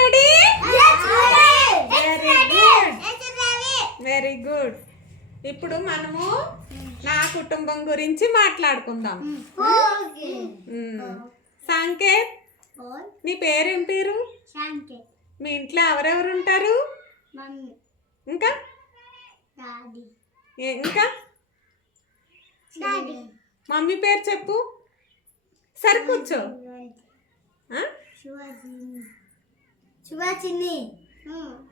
Ready very good very good ఇప్పుడు మనము నా కుటుంబం గురించి మాట్లాడుకుందాం. మ్మ్. సాంకేత్ నీ పేరేం పేరు? మీ ఇంట్లో ఎవరెవరు ఉంటారు ఇంకా? ఏ- ఇంకా? మమ్మీ పేరు చెప్పు. సరే కూర్చో. ఆ? శివాచిన్ని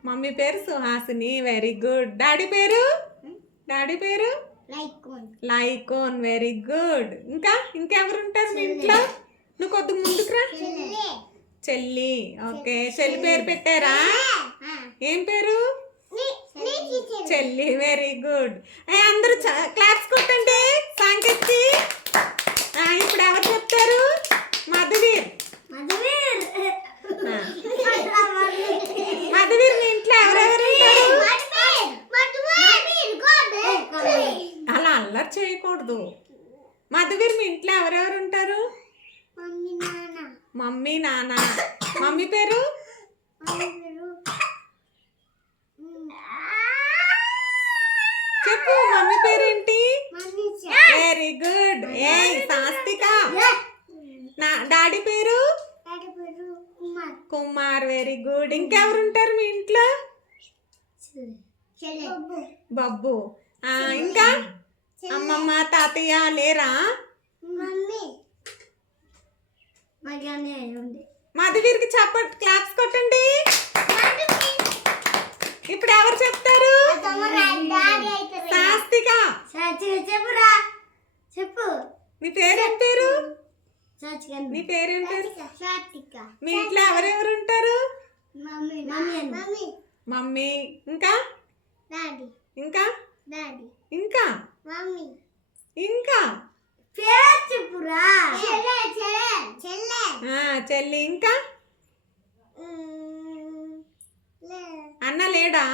మమ్మీ పేరు సుహాసిని. వెరీ గుడ్ డాడీ పేరు? డాడీ పేరు? లైక్ లైకోన్. వెరీ గుడ్ ఇంకా? ఇంకెవరు ఉంటారు మీ ఇంట్లో? నువ్వు కొద్దిగా ముందుకు రా చెల్లి. ఓకే. చెల్లి. పేరు పెట్టారా? ఏం పేరు? చెల్లి. వెరీ గుడ్ అందరూ క్లాప్స్ కొట్టండి సాంకేత్కి ఆ, ఇప్పుడు ఎవరు చెప్తారు మధువీర్ మధువీర్ ఆ, మధువీర్ మీ ఇంట్లో ఎవరెవరు ఉంటారు అలా అల్లరి చేయకూడదు. మధువీర్ మీ ఇంట్లో ఎవరెవరు ఉంటారు? మమ్మీ నాన్న. మమ్మీ పేరు? చెప్పు మమ్మీ పేరేంటి? వెరీ గుడ్ ఏ సాస్తిక? నా డాడీ పేరు? కుమార్. వెరీ గుడ్ ఇంకెవరు ఉంటారు మీ ఇంట్లో? బబ్బు. ఇంకా? అమ్మమ్మ తాతయ్య లేరా? మధువీర్కి చప్పట్ క్లాప్స్ కొట్టండి. ఇప్పుడు ఎవరు చెప్తారు? సాస్తిక. చెప్పురా చెప్పు నీ పేరేం పేరు? సాచికండి నీ పేరేం పేరు? సాత్విక మీ ఇంట్లో ఎవరెవరు ఉంటారు మమ్మీ ఇంకా? ఇంకా? ఇంకా? మమ్మీ. ఇంకా? పేరు చెప్పురా. చెల్లె ఇంకా? అన్న లేడా?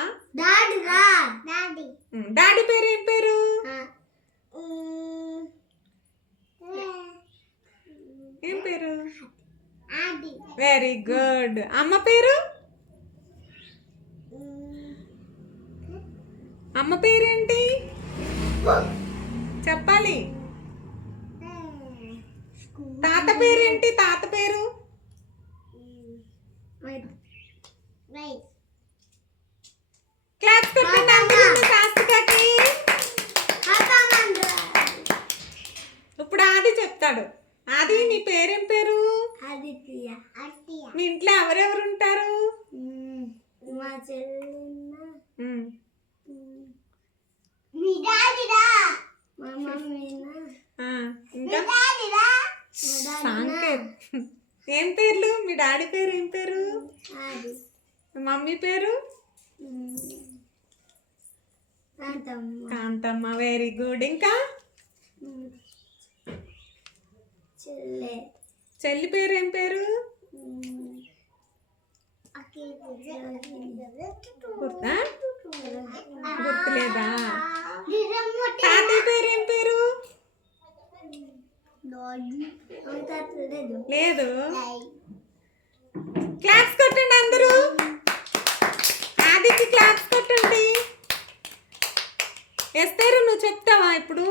డాడీ పేరు ఏం పేరు ఏం పేరు? Very good. అమ్మ పేరు? అమ్మ పేరేంటి? చెప్పాలి. తాత పేరేంటి? తాత పేరు? రైట్ క్లాస్ కొట్టండి ఇప్పుడు ఆది చెప్తాడు. ఆది నీ పేరేం పేరు? మీ ఇంట్లో ఎవరెవరు ఉంటారు? మా చెల్లెన్న ఉమ్, మీ డాడీరా మా మమ్మీనా ఆ, ఇంకా డాడీరా సాంకేత్ ఏం పేర్లు? మీ డాడీ పేరు ఏం పేరు? మమ్మీ పేరు? కాంతమ్మ. వెరీ గుడ్ ఇంకా? చెల్లె. చెల్లి పేరు ఏం పేరు? గుర్తా? గుర్తులేదా? తాతయ్య పేరు లేదు. క్లాప్స్ కొట్టండి అందరూ. ఆదికి క్లాప్స్ కొట్టండి. ఎస్తారు నువ్వు చెప్తావా ఇప్పుడు?